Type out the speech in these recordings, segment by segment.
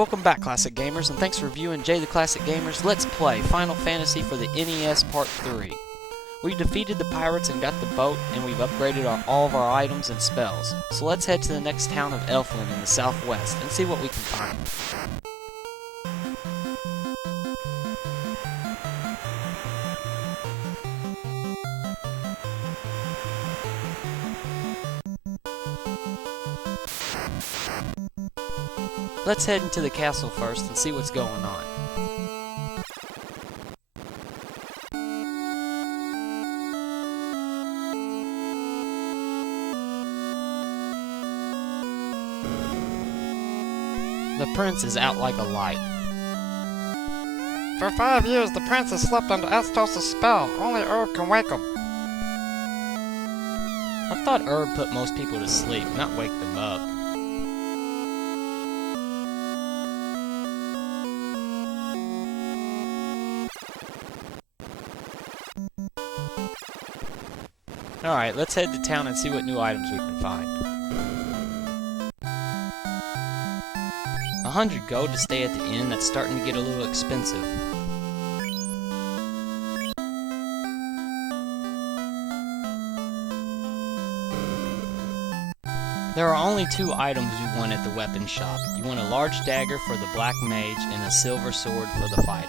Welcome back, Classic Gamers, and thanks for viewing Jay the Classic Gamers Let's Play Final Fantasy for the NES Part 3. We defeated the pirates and got the boat, and we've upgraded all of our items and spells. So let's head to the next town of Elfland in the southwest and see what we can find. Let's head into the castle first and see what's going on. The prince is out like a light. For 5 years, the prince has slept under Astos' spell. Only Herb can wake him. I thought Herb put most people to sleep, not wake them up. Alright, let's head to town and see what new items we can find. 100 gold to stay at the inn, that's starting to get a little expensive. There are only 2 items you want at the weapon shop. You want a large dagger for the black mage and a silver sword for the fighter.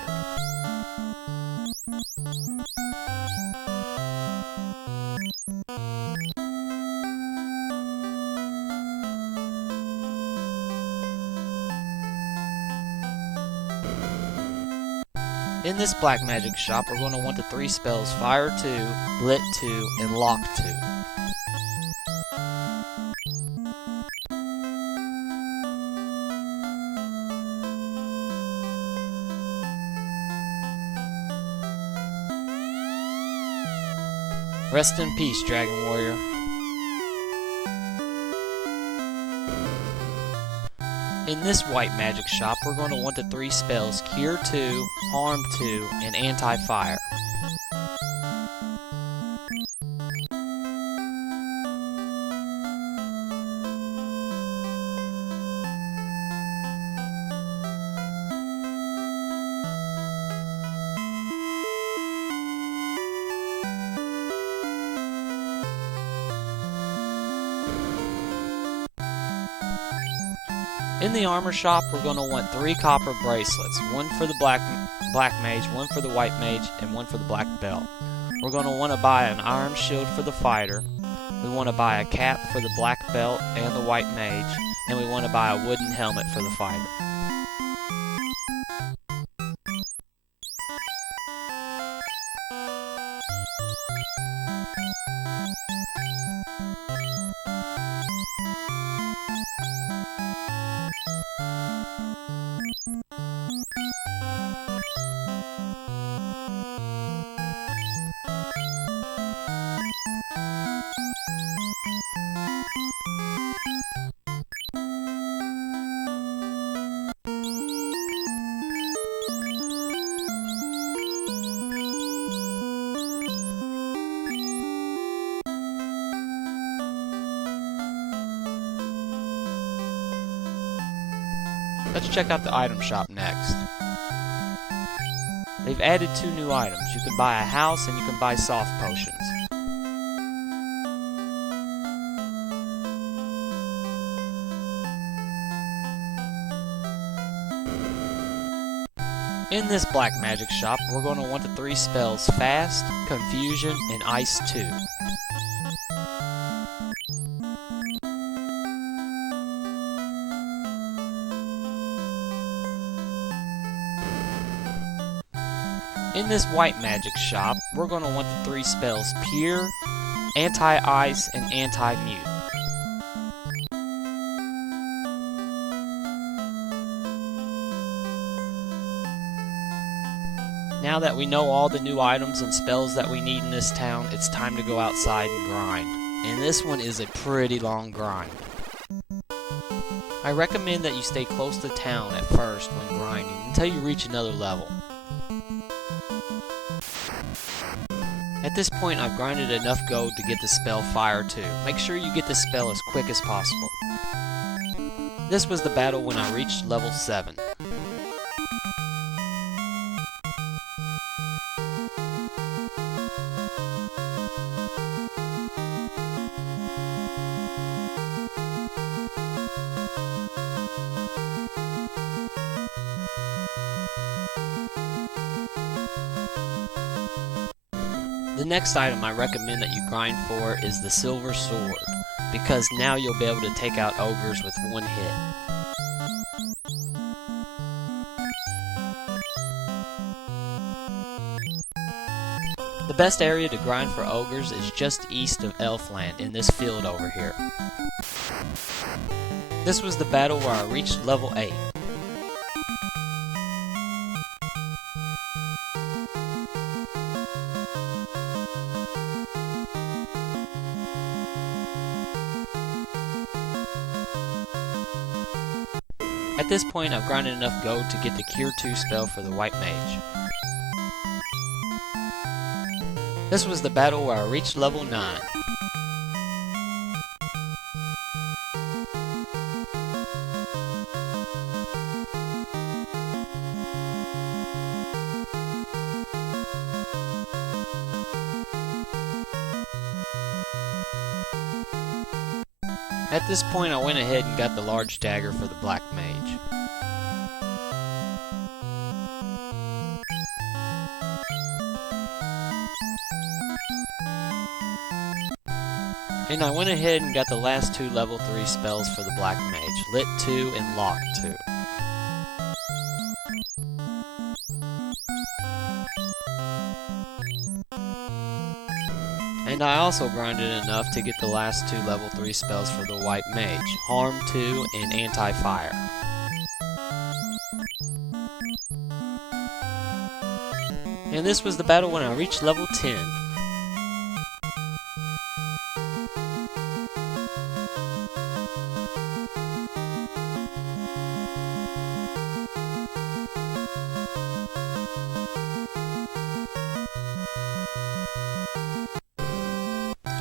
In this black magic shop, we're going to want the 3 spells Fire 2, Lit 2, and Lock 2. Rest in peace, Dragon Warrior. In this white magic shop, we're going to want the 3 spells Cure 2, Harm 2, and Anti-Fire. In the armor shop, we're going to want 3 copper bracelets, 1 for the black mage, 1 for the white mage, and 1 for the black belt. We're going to want to buy an iron shield for the fighter, we want to buy a cap for the black belt and the white mage, and we want to buy a wooden helmet for the fighter. Let's check out the item shop next. They've added 2 new items. You can buy a house and you can buy soft potions. In this black magic shop, we're going to want the 3 spells Fast, Confusion, and Ice 2. In this white magic shop, we're going to want the 3 spells Pure, Anti-Ice, and Anti-Mute. Now that we know all the new items and spells that we need in this town, it's time to go outside and grind. And this one is a pretty long grind. I recommend that you stay close to town at first when grinding until you reach another level. At this point, I've grinded enough gold to get the spell Fire 2. Make sure you get the spell as quick as possible. This was the battle when I reached level 7. The next item I recommend that you grind for is the silver sword, because now you'll be able to take out ogres with one hit. The best area to grind for ogres is just east of Elfland in this field over here. This was the battle where I reached level 8. At this point, I've grinded enough gold to get the Cure 2 spell for the White Mage. This was the battle where I reached level 9. At this point, I went ahead and got the large dagger for the Black Mage. And I went ahead and got the last 2 level 3 spells for the Black Mage, Lit 2 and Lock 2. And I also grinded enough to get the last 2 level 3 spells for the White Mage, Harm 2 and Anti-Fire. And this was the battle when I reached level 10.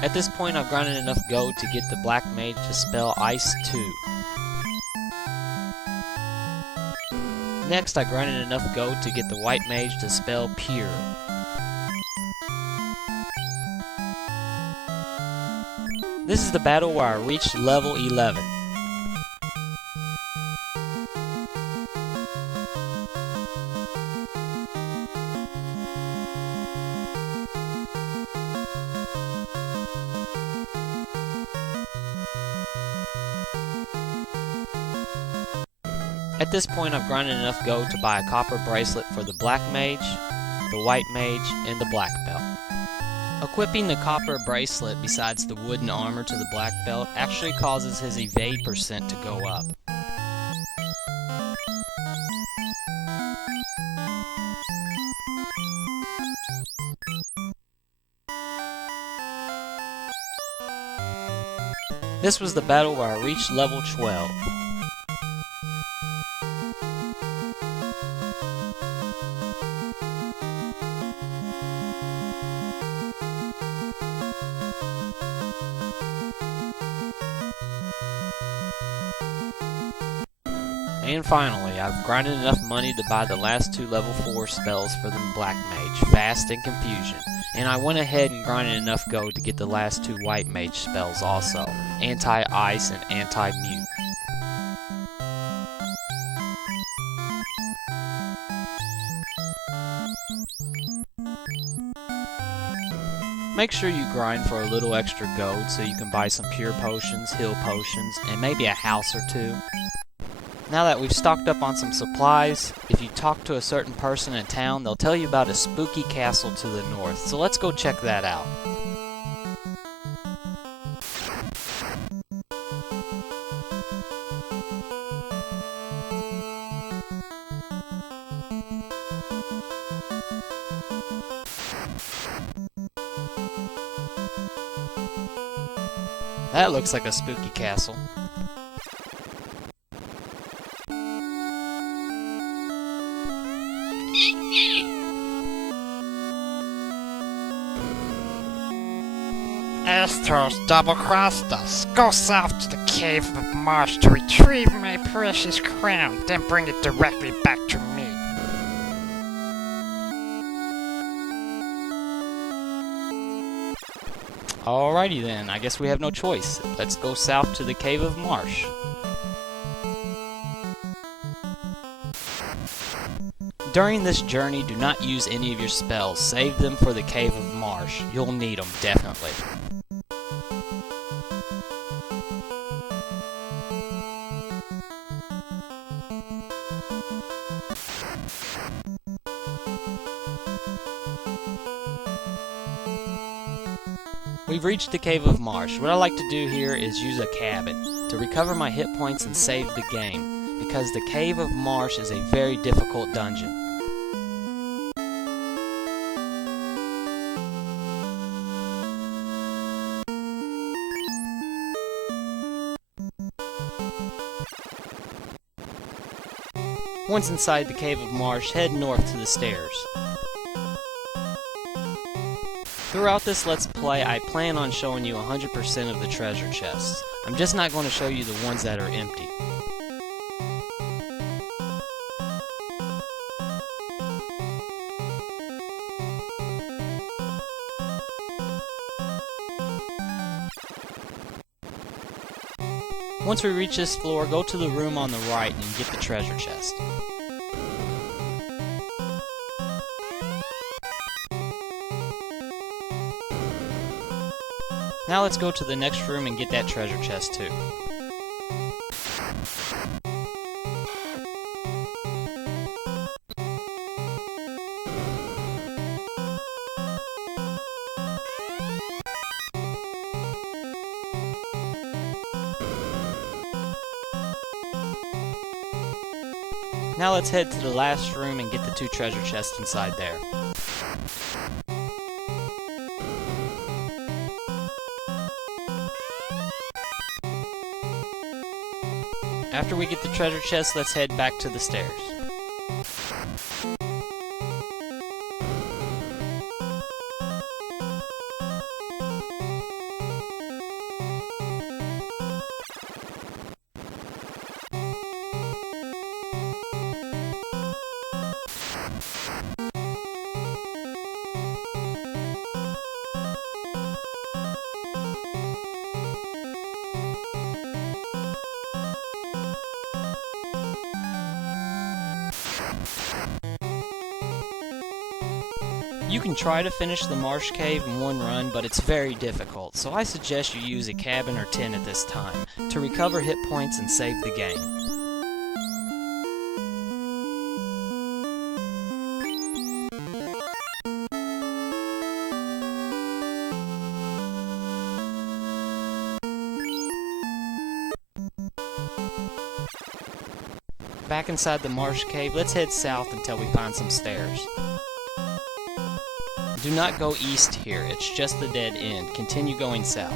At this point, I've grinded enough gold to get the Black Mage to spell Ice 2. Next, I grinded enough gold to get the White Mage to spell Pure. This is the battle where I reached level 11. At this point, I've grinded enough gold to buy a copper bracelet for the Black Mage, the White Mage, and the Black Belt. Equipping the copper bracelet besides the wooden armor to the Black Belt actually causes his evade percent to go up. This was the battle where I reached level 12. And finally, I've grinded enough money to buy the last 2 level 4 spells for the Black Mage, Fast and Confusion. And I went ahead and grinded enough gold to get the last 2 White Mage spells also, Anti-Ice and Anti-Mute. Make sure you grind for a little extra gold so you can buy some pure potions, heal potions, and maybe a house or 2. Now that we've stocked up on some supplies, if you talk to a certain person in town, they'll tell you about a spooky castle to the north, so let's go check that out. That looks like a spooky castle. Astos double-crossed us. Go south to the Cave of Marsh to retrieve my precious crown, then bring it directly back to me. Alrighty then, I guess we have no choice. Let's go south to the Cave of Marsh. During this journey, do not use any of your spells. Save them for the Cave of Marsh. You'll need them, definitely. We've reached the Cave of Marsh. What I like to do here is use a cabin to recover my hit points and save the game, because the Cave of Marsh is a very difficult dungeon. Once inside the Cave of Marsh, head north to the stairs. Throughout this Let's Play, I plan on showing you 100% of the treasure chests. I'm just not going to show you the ones that are empty. Once we reach this floor, go to the room on the right and get the treasure chest. Now let's go to the next room and get that treasure chest too. Now let's head to the last room and get the 2 treasure chests inside there. After we get the treasure chest, let's head back to the stairs. You can try to finish the Marsh Cave in one run, but it's very difficult, so I suggest you use a cabin or tent at this time to recover hit points and save the game. Back inside the Marsh Cave, let's head south until we find some stairs. Do not go east here, it's just the dead end. Continue going south.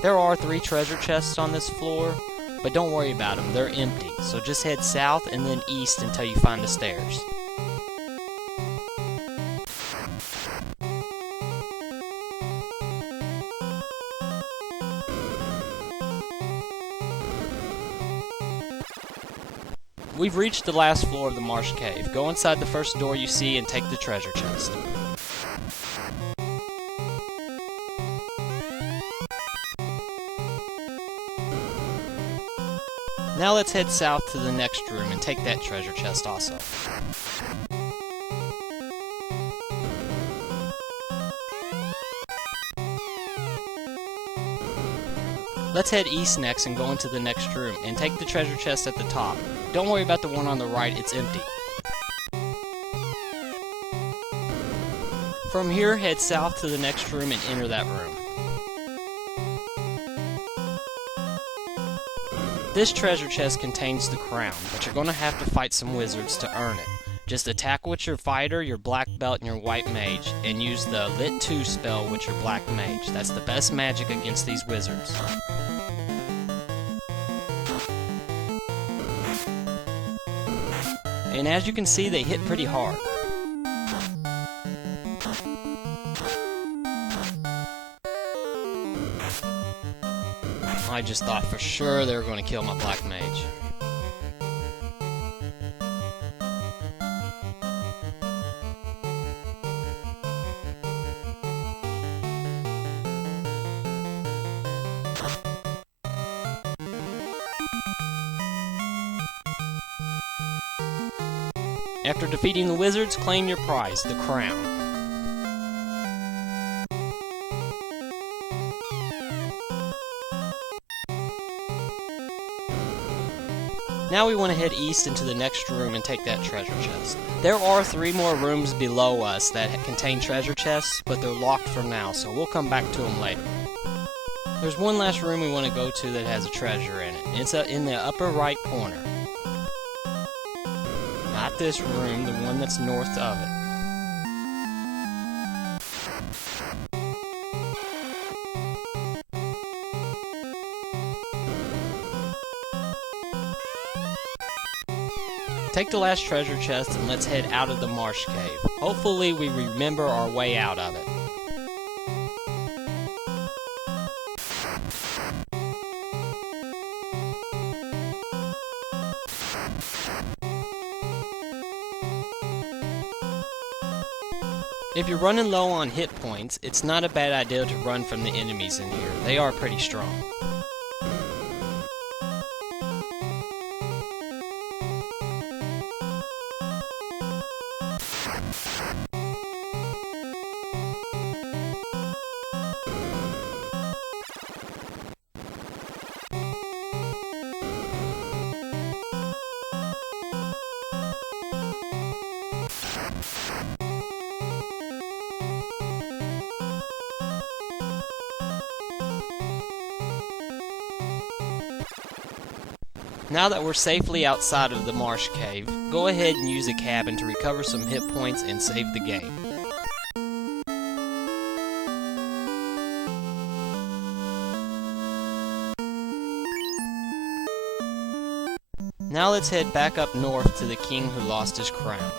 There are 3 treasure chests on this floor, but don't worry about them, they're empty. So just head south and then east until you find the stairs. We've reached the last floor of the Marsh Cave. Go inside the first door you see and take the treasure chest. Now let's head south to the next room and take that treasure chest also. Let's head east next and go into the next room and take the treasure chest at the top. Don't worry about the one on the right, it's empty. From here, head south to the next room and enter that room. This treasure chest contains the crown, but you're going to have to fight some wizards to earn it. Just attack with your fighter, your black belt, and your white mage, and use the Lit 2 spell with your black mage. That's the best magic against these wizards. And as you can see, they hit pretty hard. I just thought for sure they were going to kill my black mage. After defeating the wizards, claim your prize, the crown. Now we want to head east into the next room and take that treasure chest. There are 3 more rooms below us that contain treasure chests, but they're locked for now, so we'll come back to them later. There's one last room we want to go to that has a treasure in it. It's in the upper right corner. Not this room, the one that's north of it. Take the last treasure chest and let's head out of the marsh cave. Hopefully we remember our way out of it. If you're running low on hit points, it's not a bad idea to run from the enemies in here. They are pretty strong. Now that we're safely outside of the marsh cave, go ahead and use a cabin to recover some hit points and save the game. Now let's head back up north to the king who lost his crown.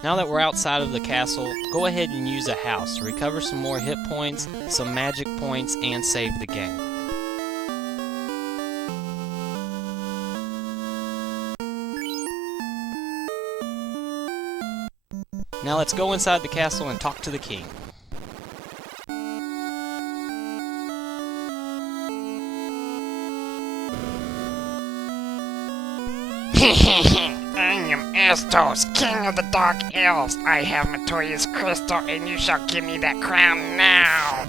Now that we're outside of the castle, go ahead and use a house to recover some more hit points, some magic points, and save the game. Now let's go inside the castle and talk to the king. I am Astos, king of the dark elves. I have Matoya's crystal, and you shall give me that crown now.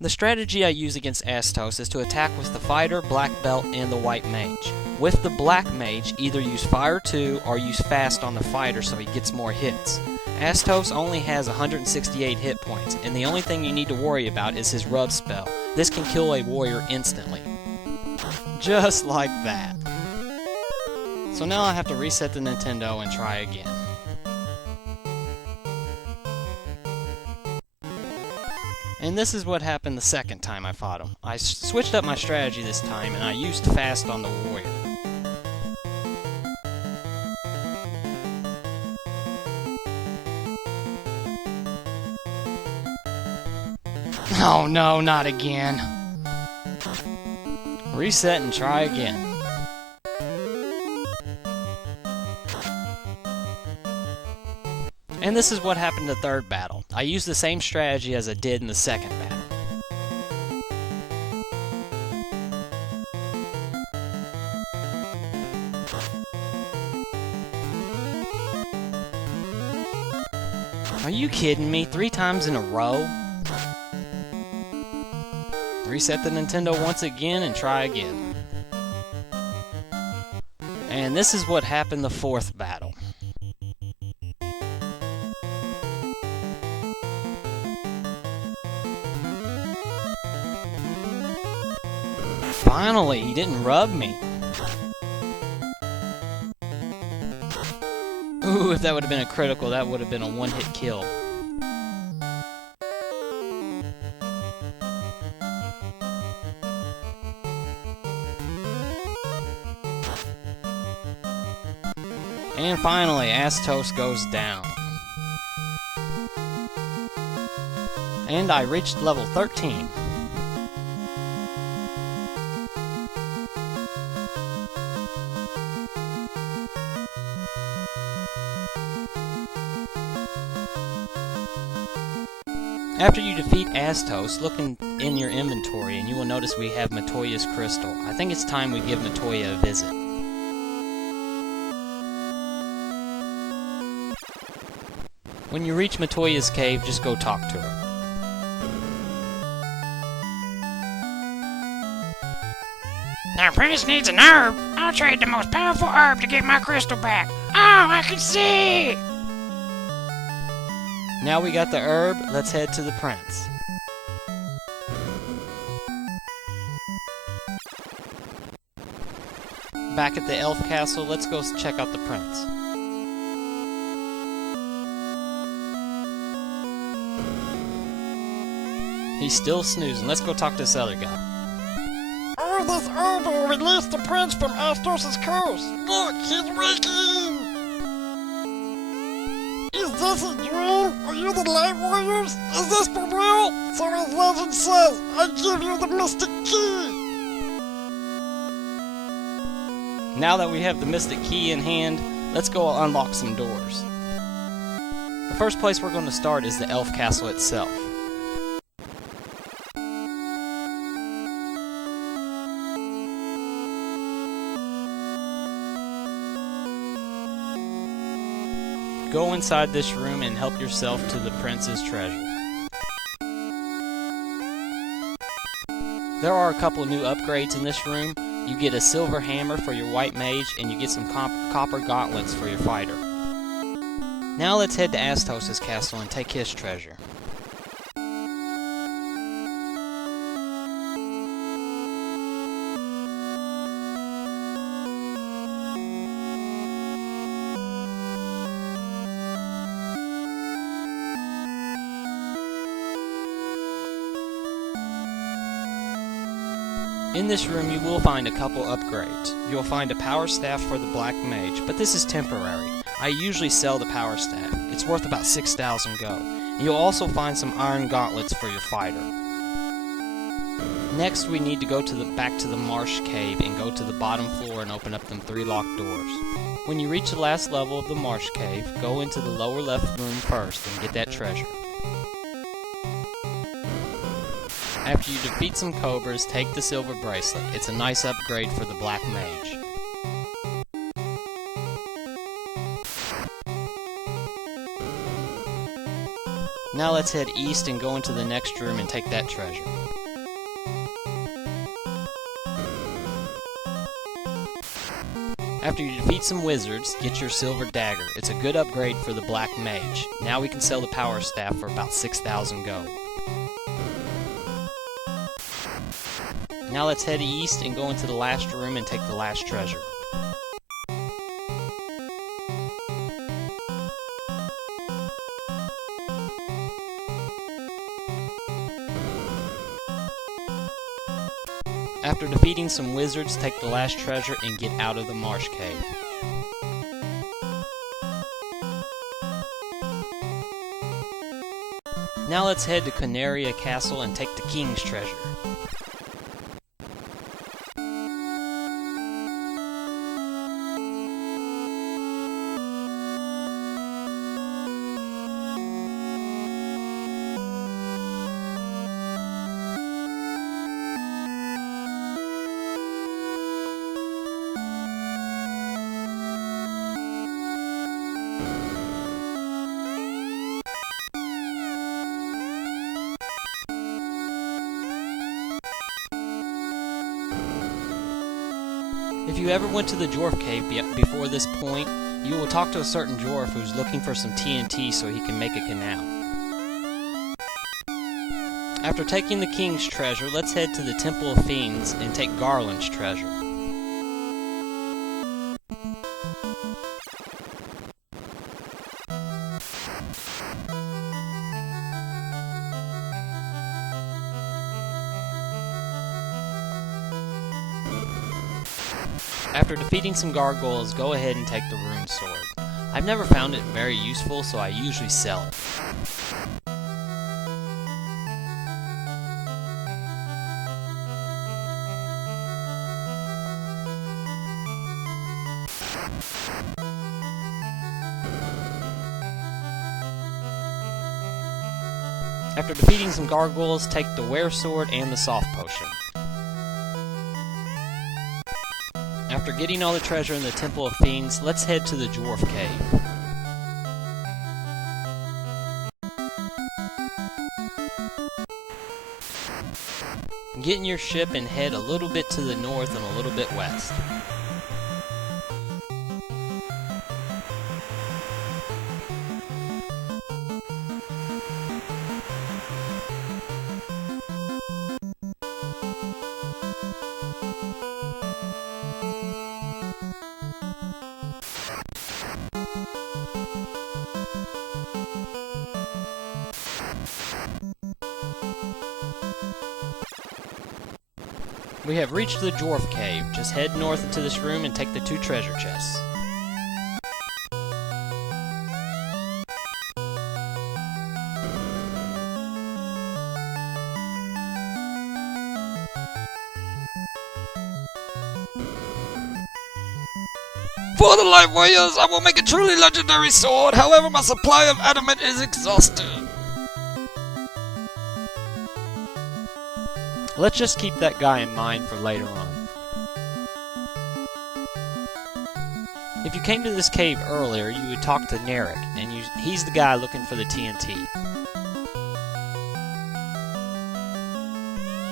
The strategy I use against Astos is to attack with the fighter, black belt, and the white mage. With the black mage, either use fire 2 or use fast on the fighter so he gets more hits. Astos only has 168 hit points, and the only thing you need to worry about is his rub spell. This can kill a warrior instantly. Just like that. So now I have to reset the Nintendo and try again. And this is what happened the second time I fought him. I switched up my strategy this time and I used fast on the warrior. Oh no, not again. Reset and try again. And this is what happened in the third battle. I used the same strategy as I did in the second battle. Are you kidding me? 3 times in a row? Reset the Nintendo once again and try again. And this is what happened the fourth battle. Finally, he didn't rub me. Ooh, if that would have been a critical, that would have been a one-hit kill. And finally, Astos goes down. And I reached level 13. After you defeat Astos, look in your inventory and you will notice we have Matoya's crystal. I think it's time we give Matoya a visit. When you reach Matoya's cave, just go talk to her. Now, Prince needs an herb. I'll trade the most powerful herb to get my crystal back. Oh, I can see! Now we got the herb, let's head to the prince. Back at the elf castle, let's go check out the prince. He's still snoozing. Let's go talk to this other guy. Oh, this herb will release the prince from Astos' curse. Look, he's waking! Is this a dream? Are you the Light Warriors? Is this for real? So as legend says, I give you the mystic key! Now that we have the mystic key in hand, let's go unlock some doors. The first place we're going to start is the elf castle itself. Go inside this room and help yourself to the prince's treasure. There are a couple of new upgrades in this room. You get a silver hammer for your white mage, and you get some copper gauntlets for your fighter. Now let's head to Astos' castle and take his treasure. In this room you will find a couple upgrades. You'll find a power staff for the black mage, but this is temporary. I usually sell the power staff. It's worth about 6,000 gold. You'll also find some iron gauntlets for your fighter. Next we need to go back to the marsh cave and go to the bottom floor and open up them 3 locked doors. When you reach the last level of the marsh cave, go into the lower left room first and get that treasure. After you defeat some cobras, take the silver bracelet. It's a nice upgrade for the black mage. Now let's head east and go into the next room and take that treasure. After you defeat some wizards, get your silver dagger. It's a good upgrade for the black mage. Now we can sell the power staff for about 6,000 gold. Now let's head east and go into the last room and take the last treasure. After defeating some wizards, take the last treasure and get out of the marsh cave. Now let's head to Canaria Castle and take the king's treasure. If you ever went to the dwarf cave before this point, you will talk to a certain dwarf who's looking for some TNT so he can make a canal. After taking the king's treasure, let's head to the Temple of Fiends and take Garland's treasure. After defeating some gargoyles, go ahead and take the rune sword. I've never found it very useful, so I usually sell it. After defeating some gargoyles, take the wear sword and the soft potion. After getting all the treasure in the Temple of Fiends, let's head to the Dwarf Cave. Get in your ship and head a little bit to the north and a little bit west. We have reached the Dwarf Cave. Just head north into this room and take the 2 treasure chests. For the light warriors, I will make a truly legendary sword. However, my supply of adamant is exhausted. Let's just keep that guy in mind for later on. If you came to this cave earlier, you would talk to Narek, and he's the guy looking for the TNT.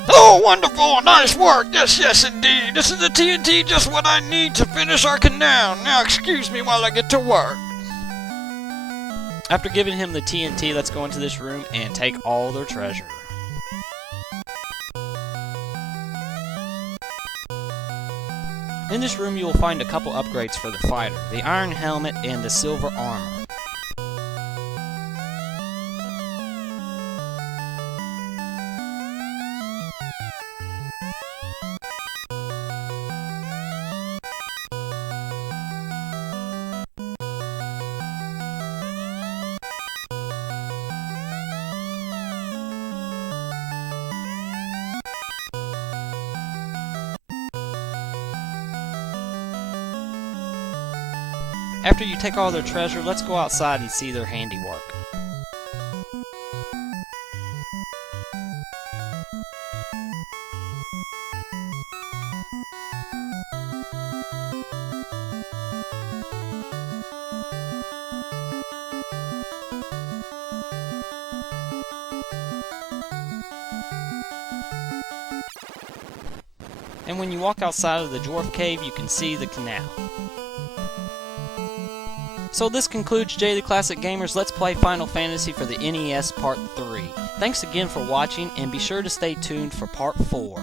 Oh, wonderful! Nice work! Yes, yes, indeed. This is the TNT, just what I need to finish our canal. Now excuse me while I get to work. After giving him the TNT, let's go into this room and take all their treasure. In this room you will find a couple upgrades for the fighter, the iron helmet and the silver armor. After you take all their treasure, let's go outside and see their handiwork. And when you walk outside of the Dwarf Cave, you can see the canal. So this concludes Jay the Classic Gamer's Let's Play Final Fantasy for the NES Part 3. Thanks again for watching, and be sure to stay tuned for Part 4.